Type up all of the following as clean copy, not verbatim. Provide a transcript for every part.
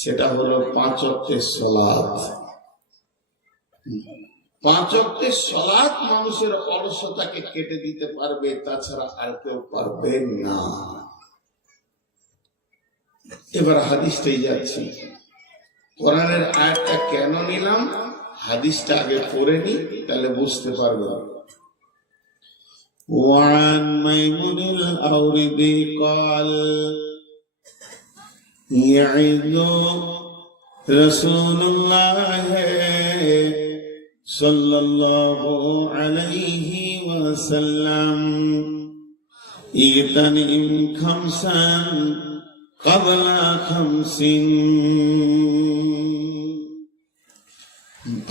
সেটা হলো 5 ওয়াক্তের সালাত। 5 ওয়াক্তের সালাত মানুষের অলসতাকে কেটে দিতে পারবে, তাছাড়া আর কেউ পারবে না। এবার হাদিসটাই যাচ্ছি। কোরআনের আয়াতটা কেন নিলাম, হাদিসটা আগে পড়ে নি, তাহলে বুঝতে পারবে। وعن ميمون الأوردي قال يعظ رسول الله صلى الله عليه وسلم اغتنم خمسا قبل خمس।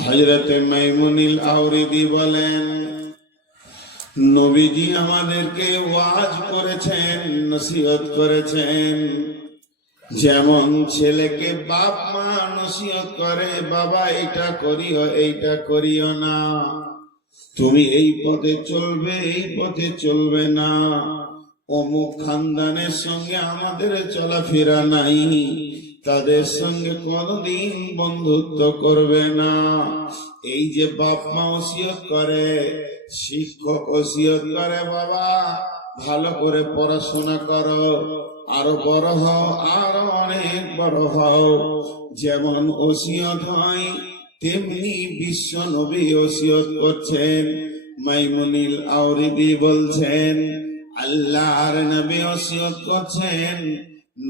হযরত মাইমুনুল আওরীদি বলেন, নবীজি আমাদেরকে ওয়াজ করেছেন, নসিহত করেছেন। যেমন ছেলেকে বাপ মা নসিহত করে, বাবা এটা করিও এইটা করিও না, তুমি এই পথে চলবে এই পথে চলবে না, অমুক খানদানের সঙ্গে আমাদের চলাফেরা নাই, তাদের সঙ্গে কোনদিন বন্ধুত্ব করবে না। এই যে বাপ মা ওসিয়ত করে, শিক্ষক ওসিয়ত করে, বাবা ভালো করে পড়াশোনা করো, আরো বড় হও, আরো অনেক বড় হও। যেমন ওসিয়ত হয়, তেমনি বিশ্ব নবী ওসিয়ত করছেন। মাইমুনুল আওরীদি বলছেন, আল্লাহর নবী ওসিয়ত করছেন,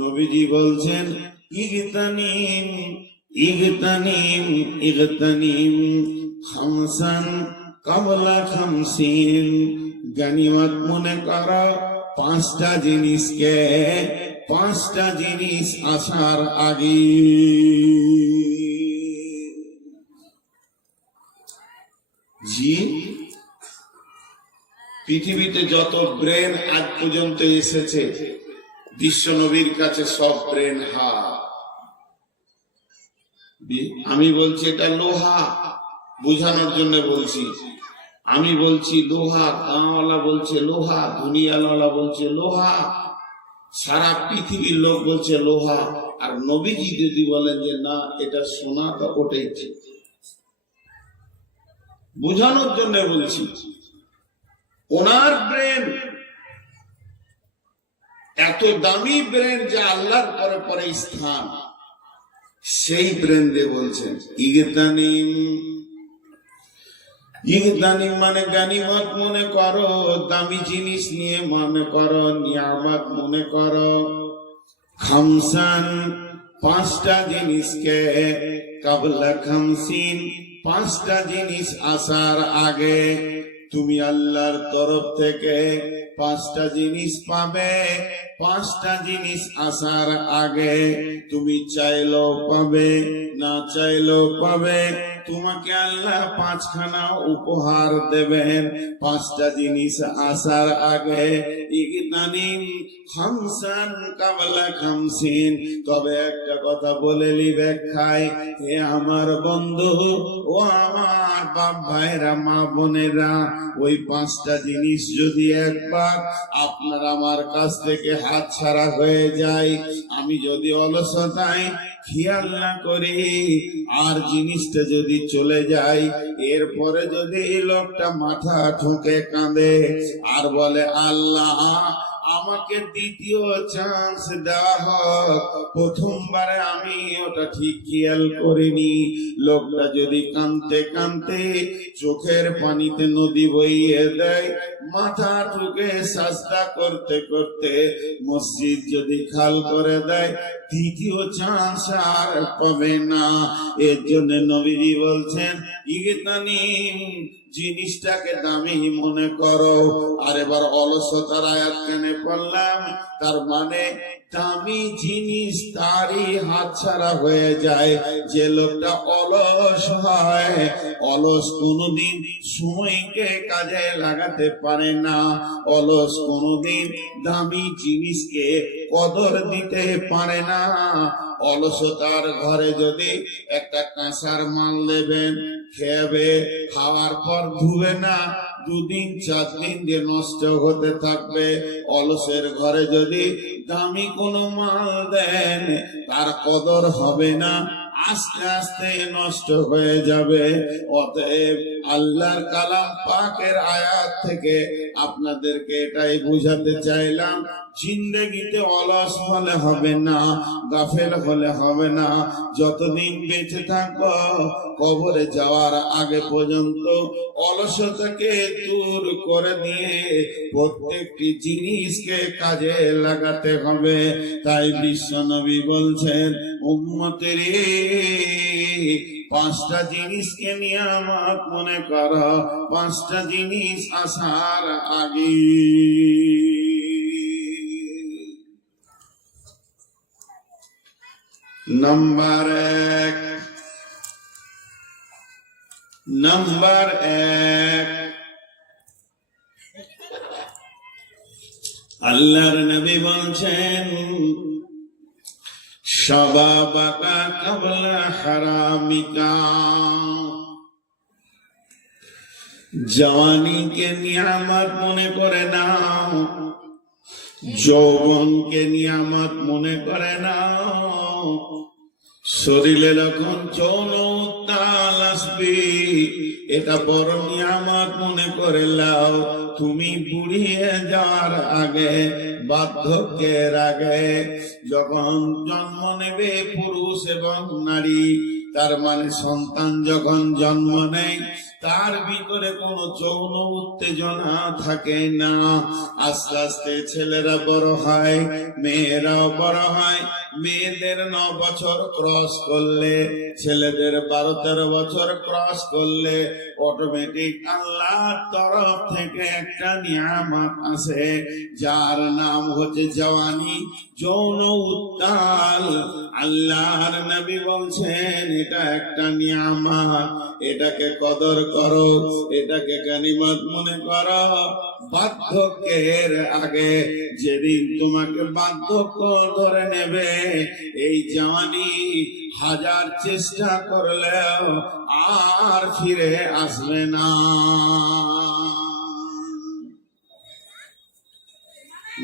নবীজি বলছেন, ইগতানিম ইগতানিম ইগতানিম খামসান কাবলা খামসিন। গানিমত মনে করো 5টা জিনিসকে, 5টা জিনিস আসার আগে। জি, পৃথিবীতে যত ব্রেন আজ পর্যন্ত এসেছে, বিশ্ব নবীর কাছে সব ব্রেন হা। আমি বলছি এটা লোহা, বুঝানোর জন্য বলছি। আমি বলছি লোহা, কাঁওয়ালা বলছে লোহা, দুনিয়াওয়ালা বলছে লোহা, সারা পৃথিবীর লোক বলছে লোহা। আর নবীজি যদি বলেন যে না এটা সোনা, তো ওটাই ঠিক। বুঝানোর জন্য বলছি। ওনার ব্রেন এত দামি ব্রেন যে আল্লাহর পরে পরে স্থান, সেই ব্রেন দিয়ে বলছেন ইগতানিম। ইগতানিম মানে গানিমত মনে করো, দামি জিনিস নিয়ে মনে করো, নিয়ামত মনে করো। খামসান 5টা জিনিসকে, কাবলা খামসিন 5টা জিনিস আসার আগে। তুমি আল্লাহর তরফ থেকে 5টা জিনিস পাবে, 5টা জিনিস আসার আগে। তুমি চাইলেও পাবে, না চাইলেও পাবে, তোমাকে আল্লাহ 5খানা উপহার দেবেন 5টা জিনিস আসার আগে। ইগতানিম খামসান কাবলা খামসিন। তবে একটা কথা বলে নি ব্যাখ্যায়, হে আমার বন্ধু, ও আমার বাপ ভাইরা, মা বোনেরা, ওই 5টা জিনিস যদি একবার আপনার আমার কাছ থেকে হাত ছাড়া হয়ে যায়, আমি যদি অলসতায় খেয়াল না করি, আর জিনিসটা যদি চলে যায়, এরপরে যদি এই লোকটা মাথা ঠুকে কাঁদে আর বলে আল্লাহ আমাকে দ্বিতীয় চান্স দেওয়া হোক, প্রথমবারে আমি ওটা ঠিক খেয়াল করিনি। লোকটা যদি কাঁদতে কাঁদতে চোখের পানিতে নদী বইয়ে দেয়, মাথা ঠুকে সাজদা করতে করতে মসজিদ যদি খাল করে দেয়, দ্বিতীয় চান্স আর পাবে না। এর জন্য নবীজি বলছেন ইগতানিম, জিনিসটাকে দামি মনে করো। আর এবার অলসতার আয়াত কেনে পড়লাম, তার মানে দামি জিনিস তারই হাতছাড়া হয়ে যায়। যে লোকটা অলস হয়, অলস কোনদিন সময়কে কাজে লাগাতে পারে না, অলস কোনদিন দামি জিনিসকে কদর দিতে পারে না। অলসতার ঘরে যদি একটা কাঁসার মাল দেবেন, খেবে, খাওয়ার পর ধুবে না, দুদিন 4 দিন যে নষ্ট হতে থাকবে। অলসের ঘরে যদি দামি কোনো মাল দেন তার কদর হবে না, আস্তে আস্তে নষ্ট হয়ে যাবে। অতএব আল্লাহর কালাম পাকের আয়াত থেকে আপনাদেরকে এটাই বুঝাতে চাইলাম, জিন্দেগিতে অলস হলে হবে না, গাফেল হলে হবে না। যতদিন বেঁচে থাকবো কবরে যাওয়ার আগে পর্যন্ত অলসতাকে দূর করে দিয়ে প্রত্যেকটি জিনিসকে কাজে লাগাতে হবে। তাই বিশ্বনবী বলছেন, উম্মতের 5টা জিনিসকে নিয়ামত মনে করো, 5টা জিনিস আসার আগে। নাম্বার 1, আল্লাহর নবী বলছেন, শাবাবাকা ক্বাবলা হারামিকা, জওয়ানিকে নিয়ামত মনে করে নাও, যৌবনকে নিয়ামত মনে করে নাও। শরীরে যখন যৌন উত্তাল আসবে এটা বড় নিয়ামত মনে করে লাও। তুমি বুড়িয়ে যাওয়ার আগে, বার্ধক্যের আগে, যখন জন্ম নেবে পুরুষ এবং নারী, তার মানে সন্তান যখন জন্ম নেয় তার ভিতরে কোনো যৌন উত্তেজনা থাকে না। আস্তে আস্তে ছেলেরা বড় হয়, মেয়েরাও বড় হয়। মেয়েদের 9 বছর ক্রস করলে, ছেলেদের 12-13 বছর ক্রস করলে অটোমেটিক আল্লাহর তরফ থেকে একটা নিয়ামত আছে, যার নাম হচ্ছে জওয়ানি, যৌন উত্তাল। আল্লাহর নবী বলছেন এটা একটা নিয়ামত, এটাকে কদর করো, এটাকে গনিমত মনে করো। বার্ধক্যের আগে, যেদিন তোমাকে বার্ধক্য ধরে নেবে, এই জওয়ানি 1000 চেষ্টা করলেও আর ফিরে আসবে না।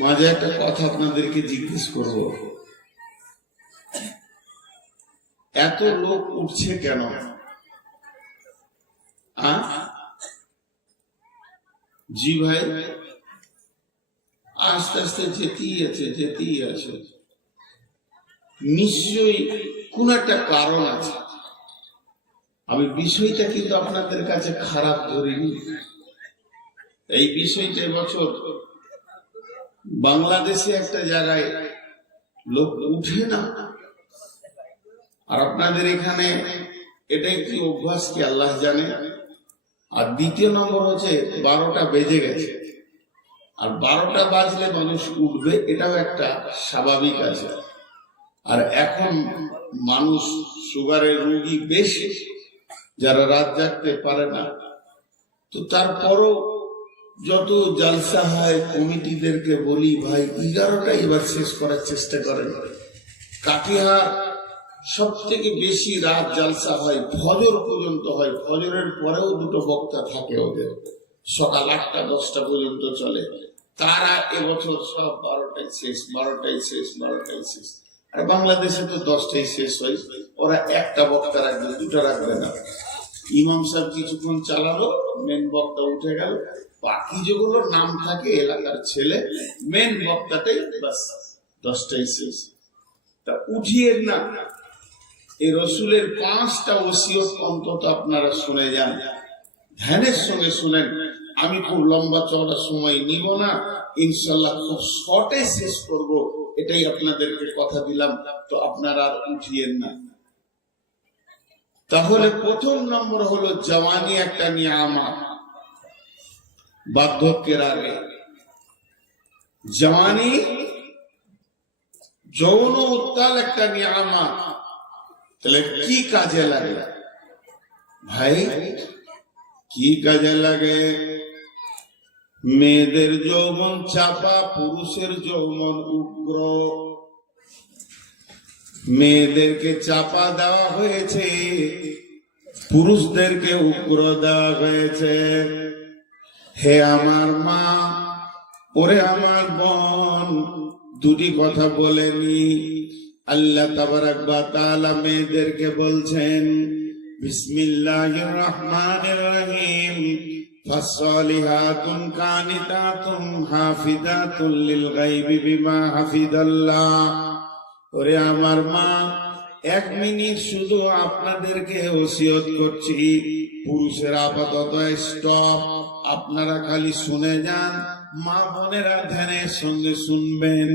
মাঝে একটা কথা আপনাদেরকে জিজ্ঞেস করব, এত লোক উঠছে কেন? জি ভাই, আস্তে আস্তে যেতেই আছে। নিশ্চয়ই কোন একটা কারণ আছে। আমি বিষয়টা কিন্তু আপনাদের কাছে খারাপ ধরিনি। এই বিষয়টা এবছর বাংলাদেশে একটা জায়গায় লোক উঠে না, আর আপনাদের এখানে এটা একটি অভ্যাস কি আল্লাহ জানে। আর দ্বিতীয় নম্বর হচ্ছে 12টা বেজে গেছে, আর 12টা বাজলে মানুষ উঠবে, এটাও একটা স্বাভাবিক আছে। আর এখন মানুষ সুগারের রোগী বেশি, যারা রাত জাগতে পারে না। তো তারপরও যত জালসা হয় কমিটিদেরকে বলি, ভাই 11টা এবার শেষ করার চেষ্টা করেন। কাটিহার সব থেকে বেশি রাত জালসা হয়, ফজর পর্যন্ত হয়। ফজরের পরেও 2টো বক্তা থাকে ওদের, সকাল 8টা 10টা পর্যন্ত চলে। তারা এবছর সব 12টায় শেষ, 12টায় শেষ, 12টায় শেষ। আর বাংলাদেশে তো 10টায় শেষ হয়। ওরা একটা বক্তা রাখবে, 2টা রাখবে না। ইমাম সাহেব কিছুক্ষণ চালালো, মেন বক্তা উঠে গেল, বাকি যেগুলোর নাম থাকে এলাকার ছেলে, মেন বক্তাটাই বাস 10টায় শেষ। তা উঠিয়ে না, এই রসুলের 5টা ওসিয়ত অন্তত আপনারা শুনে যান, ধ্যানের সঙ্গে শুনেন। আমি খুব লম্বা চওড়া সময় নিব না, ইনশাল্লাহ খুব শর্টে শেষ করব, এটাই আপনাদেরকে কথা দিলাম। তো আপনারা আর উঠিয়েন না। তাহলে প্রথম নম্বর হলো জওয়ানি একটা নিয়ামত। বার্ধক্যের আগে জওয়ানি, যৌন উত্তাল একটা নিয়ামত। তাহলে কি কাজে লাগে ভাই? কি কাজে লাগে? মেয়েদের যৌবন চাপা, পুরুষের যৌবন উগ্র। মেয়েদেরকে চাপা দেওয়া হয়েছে, পুরুষদেরকে উগ্র দেওয়া হয়েছে। হে আমার মা, ওরে আমার বোন, দুটি কথা বলেনি। আল্লাহ তাবারাক ওয়া তাআলা মেয়েদেরকে বলছেন বিসমিল্লাহির রহমানির রহিম, ফাসসালিহাতুন কানিতাতুন হাফিজাতুন লিল গায়বি বিমা হাফিজাল্লাহ। ওরে আমার মা, 1 মিনিট শুধু আপনাদেরকে ওসিয়ত করছি, পুরুষেরা আপাতত স্টপ, আপনারা খালি শুনে যান, মা বোনেরা ধ্যানের সঙ্গে শুনবেন।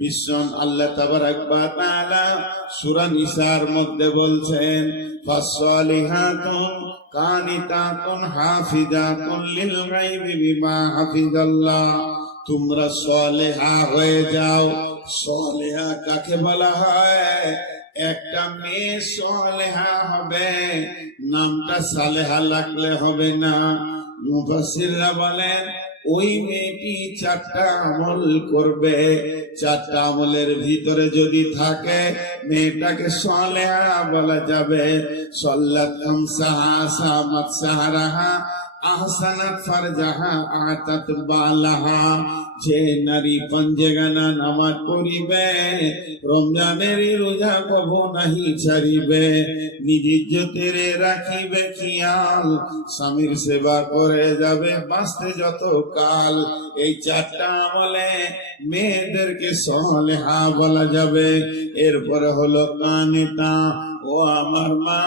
বিশ্বন আল্লাহ তাবারাক ওয়া তাআলা সূরা নিসার মধ্যে বলছেন ফাসসালিহাতুন কানিতাতুন হাফিজাতুন লিল গায়বি বিমা হাফিজাল্লাহ। তোমরা সালেহা হয়ে যাও। সালেহা কাকে বলা হয়? একটা মেয়ে সালেহা হবে, নামটা সালেহা লাগলে হবে না। মুফাসসিররা বলেন ওই মেয়েটি 4টা আমল করবে, 4টা আমলের ভিতরে যদি থাকে মেয়েটাকে সালেহা বলা যাবে। সাল্লাত খামসাহা, সামাত সাহরাহা, আহসানাত ফারজাহা, আতাত বালাহা। যে নারী পঞ্জেগানা নামাজ পড়িবে, রমজানের রোজা কবো নাহি ছাড়িবে, নিজ ইজ্জতের রাখিবে খেয়াল, স্বামীর সেবা করে যাবে বাঁচতে যত কাল। এই 4টা আমলে মেয়েদেরকে সালেহা বলা যাবে। এরপরে হলো কানেতা। ও আমার মা,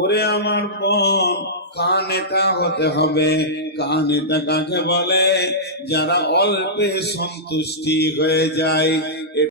ওরে আমার বোন, কানেতা হতে হবে। কানেতা কাকে বলে? যারা অল্পে সন্তুষ্টি হয়ে যায়,